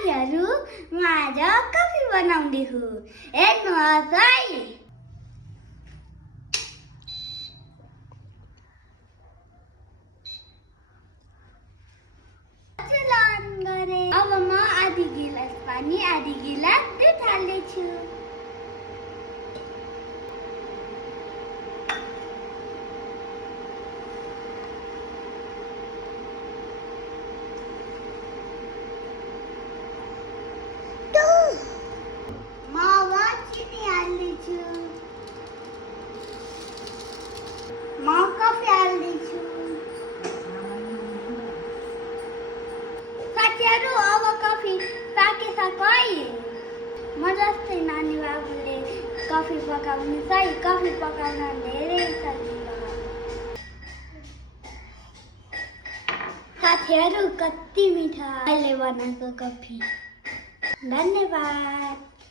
साथीहरू म आज कफी बनाउँदैछु हेर्नुहोस् है चुला अन गरे अब म आधी गिलास पानी आधी गिलास दुध हाल्दैछु म कफी हाल्दैछु साथीहरू अब कफी पाकिसक्यो है म जस्तै नानी बाबुले कफी पकाउनुहोस् है कफी पकाउन धेरै सजिलो हो साथीहरू कति मिठो अहिले बनाएको कफी धन्यवाद।